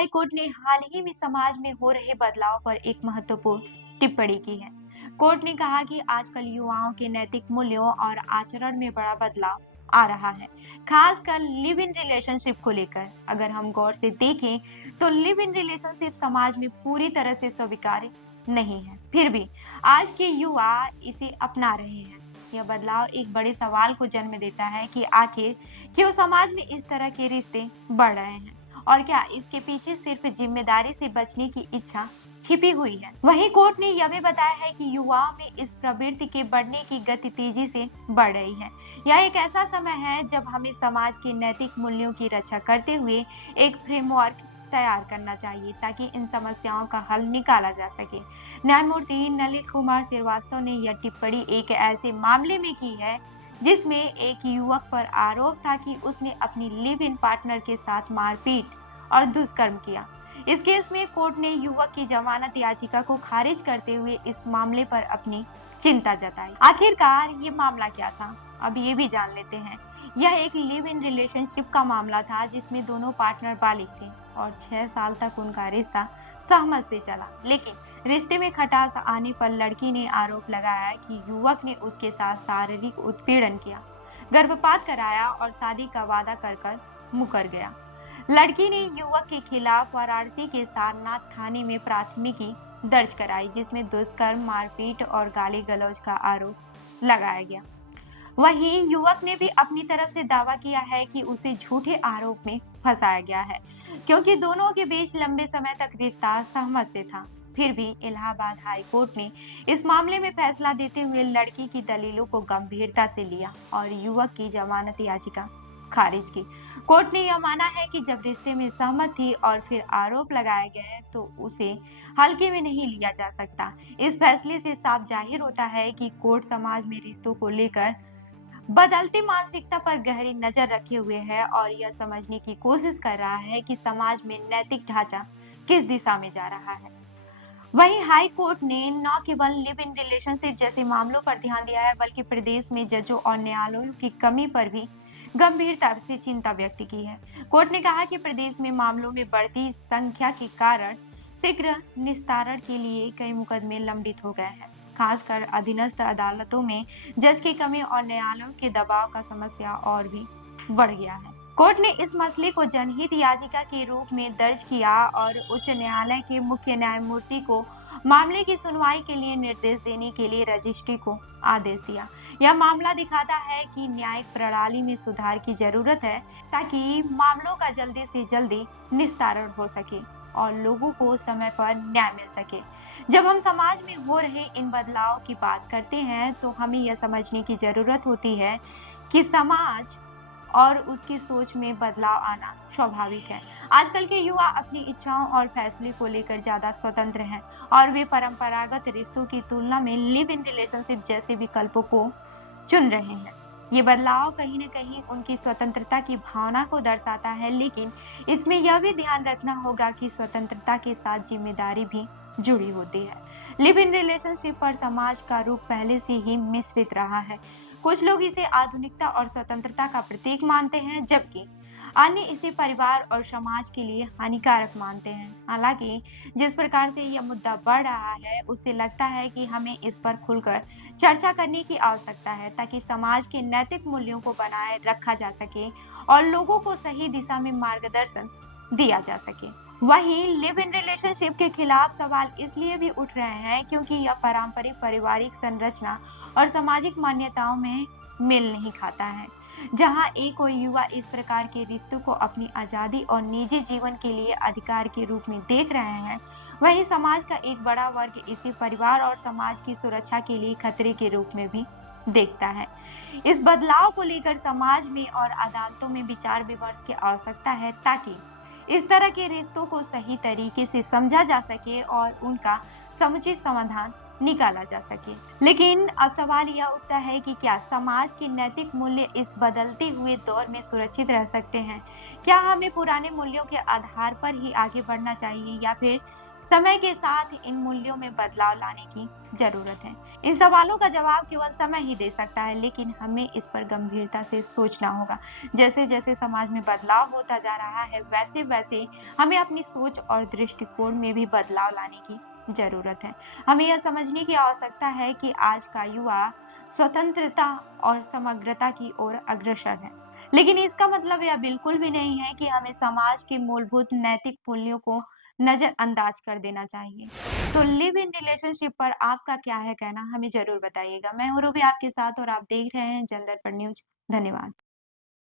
High court ने हाल ही में समाज में हो रहे बदलाव पर एक महत्वपूर्ण टिप्पणी की है। कोर्ट ने कहा कि आजकल युवाओं के नैतिक मूल्यों और आचरण में बड़ा बदलाव आ रहा है, खासकर लिव इन रिलेशनशिप को लेकर। अगर हम गौर से देखें, तो लिव इन रिलेशनशिप समाज में पूरी तरह से स्वीकार्य नहीं है, फिर भी आज के युवा इसे अपना रहे हैं। यह बदलाव एक बड़े सवाल को जन्म देता है कि आखिर क्यों समाज में इस तरह के रिश्ते बढ़ रहे हैं, और क्या इसके पीछे सिर्फ जिम्मेदारी से बचने की इच्छा छिपी हुई है। वहीं कोर्ट ने यह भी बताया है कि युवाओं में इस प्रवृत्ति के बढ़ने की गति तेजी से बढ़ रही है। यह एक ऐसा समय है जब हमें समाज के नैतिक मूल्यों की रक्षा करते हुए एक फ्रेमवर्क तैयार करना चाहिए, ताकि इन समस्याओं का हल निकाला जा सके। न्यायमूर्ति नलिन कुमार श्रीवास्तव ने यह टिप्पणी एक ऐसे मामले में की है जिसमें एक युवक पर आरोप था कि उसने अपनी लिव इन पार्टनर के साथ मारपीट और दुष्कर्म किया। इस केस में कोर्ट ने युवक की जमानत याचिका को खारिज करते हुए इस मामले पर अपनी चिंता जताई। आखिरकार ये मामला क्या था, अब ये भी जान लेते हैं। यह एक लिव इन रिलेशनशिप का मामला था जिसमें दोनों पार्टनर बालिग थे और 6 साल तक उनका रिश्ता सहमति से चला। लेकिन रिश्ते में खटास आने पर लड़की ने आरोप लगाया कि युवक ने उसके साथ शारीरिक उत्पीड़न किया, गर्भपात कराया और शादी का वादा कर मुकर गया। लड़की ने युवक के खिलाफ वाराणसी के सारनाथ थाने में प्राथमिकी दर्ज कराई, जिसमें दुष्कर्म, मारपीट और गाली गलौज का आरोप लगाया गया। वहीं युवक ने भी अपनी तरफ से दावा किया है कि उसे झूठे आरोप में फंसाया गया है, क्योंकि दोनों के बीच लंबे समय तक रिश्ता सहमति से था। फिर भी इलाहाबाद हाई कोर्ट ने इस मामले में फैसला देते हुए लड़की की दलीलों को गंभीरता से लिया और युवक की जमानत याचिका खारिज की। कोर्ट ने यह माना है कि जब रिश्ते में सहमति थी और फिर आरोप लगाए गए तो उसे हल्के में नहीं लिया जा सकता। इस फैसले से साफ जाहिर होता है कि कोर्ट समाज में रिश्तों को लेकर बदलती मानसिकता पर गहरी नजर रखे हुए है और यह समझने की कोशिश कर रहा है कि समाज में नैतिक ढांचा किस दिशा में जा रहा है। वहीं हाई कोर्ट ने न केवल लिव इन रिलेशनशिप जैसे मामलों पर ध्यान दिया है, बल्कि प्रदेश में जजों और न्यायालयों की कमी पर भी गंभीरता से चिंता व्यक्त की है। कोर्ट ने कहा कि प्रदेश में मामलों में बढ़ती संख्या के कारण शीघ्र निस्तारण के लिए कई मुकदमे लंबित हो गए हैं। खासकर अधीनस्थ अदालतों में जज की कमी और न्यायालयों के दबाव का समस्या और भी बढ़ गया है। कोर्ट ने इस मसले को जनहित याचिका के रूप में दर्ज किया और उच्च न्यायालय के मुख्य न्यायमूर्ति को मामले की सुनवाई के लिए निर्देश देने के लिए रजिस्ट्री को आदेश दिया। यह मामला दिखाता है कि न्यायिक प्रणाली में सुधार की जरूरत है, ताकि मामलों का जल्दी से जल्दी निस्तारण हो सके और लोगों को समय पर न्याय मिल सके। जब हम समाज में हो रहे इन बदलाव की बात करते हैं, तो हमें यह समझने की जरूरत होती है कि समाज और उसकी सोच में बदलाव आना स्वाभाविक है। आजकल के युवा अपनी इच्छाओं और फैसले को लेकर ज्यादा स्वतंत्र हैं और वे परंपरागत रिश्तों की तुलना में लिव इन रिलेशनशिप जैसे विकल्पों को चुन रहे हैं। ये बदलाव कहीं न कहीं उनकी स्वतंत्रता की भावना को दर्शाता है, लेकिन इसमें यह भी ध्यान रखना होगा कि स्वतंत्रता के साथ जिम्मेदारी भी जुड़ी होती है। लिव इन रिलेशनशिप पर समाज का रुख पहले से ही मिश्रित रहा है। कुछ लोग इसे आधुनिकता और स्वतंत्रता का प्रतीक मानते हैं, जबकि अन्य इसे परिवार और समाज के लिए हानिकारक मानते हैं। हालांकि जिस प्रकार से यह मुद्दा बढ़ रहा है, उससे लगता है कि हमें इस पर खुलकर चर्चा करने की आवश्यकता है, ताकि समाज के नैतिक मूल्यों को बनाए रखा जा सके और लोगों को सही दिशा में मार्गदर्शन दिया जा सके। वहीं लिव इन रिलेशनशिप के खिलाफ सवाल इसलिए भी उठ रहे हैं क्योंकि यह पारंपरिक पारिवारिक संरचना और सामाजिक मान्यताओं में मेल नहीं खाता है। जहां एक और युवा इस प्रकार के रिश्तों को अपनी आजादी और निजी जीवन के लिए अधिकार के रूप में देख रहे हैं, वहीं समाज का एक बड़ा वर्ग इसे परिवार और समाज की सुरक्षा के लिए खतरे के रूप में भी देखता है। इस बदलाव को लेकर समाज में और अदालतों में विचार विमर्श की आवश्यकता है, ताकि इस तरह के रिश्तों को सही तरीके से समझा जा सके और उनका समुचित समाधान निकाला जा सके। लेकिन अब सवाल यह उठता है कि क्या समाज के नैतिक मूल्य इस बदलते हुए दौर में सुरक्षित रह सकते हैं? क्या हमें पुराने मूल्यों के आधार पर ही आगे बढ़ना चाहिए या फिर समय के साथ इन मूल्यों में बदलाव लाने की जरूरत है। इन सवालों का जवाब केवल समय ही दे सकता है, लेकिन हमें इस पर गंभीरता से सोचना होगा। जैसे जैसे समाज में बदलाव होता जा रहा है, वैसे वैसे हमें अपनी सोच और दृष्टिकोण में भी बदलाव लाने की जरूरत है। हमें यह समझने की आवश्यकता है कि आज का युवा स्वतंत्रता और समग्रता की ओर अग्रसर है, लेकिन इसका मतलब यह बिल्कुल भी नहीं है कि हमें समाज के मूलभूत नैतिक मूल्यों को नजरअंदाज कर देना चाहिए। तो लिव इन रिलेशनशिप पर आपका क्या है कहना, हमें ज़रूर बताइएगा। मैं हूँ रूबी आपके साथ और आप देख रहे हैं जनदर्पण न्यूज़। धन्यवाद।